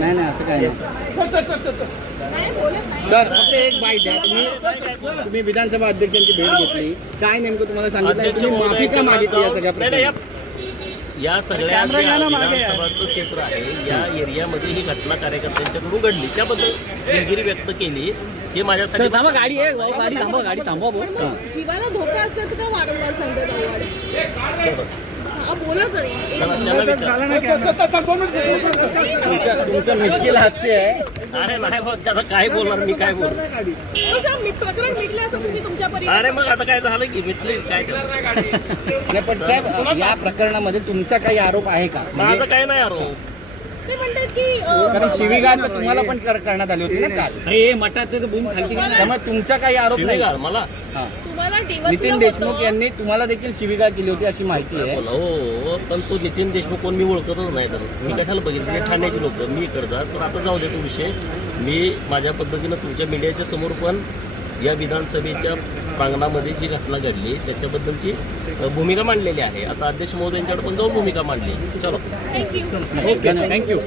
नाही नाही असं काय नाही सर, फक्त एक बाईट आहे. तुम्ही विधानसभा अध्यक्षांची भेट घेतली, काय नेमकं तुम्हाला सांगितलं, तुम्ही माफी का मागितली या सगळ्या प्रकारे? या सगळ्या विधानसभाचं क्षेत्र आहे, या एरियामध्ये ही घटना कार्यकर्त्यांच्याकडून घडली, त्याबद्दल दिलगिरी व्यक्त केली. हे माझ्यासाठी थांबा, गाडी आहे, गाडी थांबवा, गाडी थांबवा. जीवाला धोका असल्याचं का वारंवार सांगतात? बोला तरी तुमचं मुश्किल हास्य आहे. अरे नाही भाऊ, त्याला काय बोलणार मी, काय बोलणार? प्रकरण मिटलं असं तुम्ही तुमच्या अरे मग आता काय झालं की मिटले काय नाही पण साहेब, या प्रकरणामध्ये तुमचा काही आरोप आहे का? माझं काय नाही आरोप. ते म्हणतात की कारण शिवीगाळ तर तुम्हाला पण करण्यात आली होती ना काल. हे मठात बूम खालती, त्यामुळे तुमचा काही आरोप नाही शिवीगाळ मला तुम्हाला नितीन देशमुख यांनी तुम्हाला देखील शिवीगाळ केली होती अशी माहिती आहे. हो, पण तो नितीन देशमुख कोण मी ओळखतच नाही. तर मी कशाला बघितलं, ते ठाण्याचे लोक मी करतात. तर आता जाऊ दे तो विषय. मी माझ्या पद्धतीनं तुमच्या मीडियाच्या समोर पण या विधानसभेच्या प्रांगणामध्ये जी घटना घडली त्याच्याबद्दलची भूमिका मांडलेली आहे. आता अध्यक्ष महोदयांच्याकडे पण जाऊन भूमिका मांडली. चलो, थँक्यू. थँक्यू.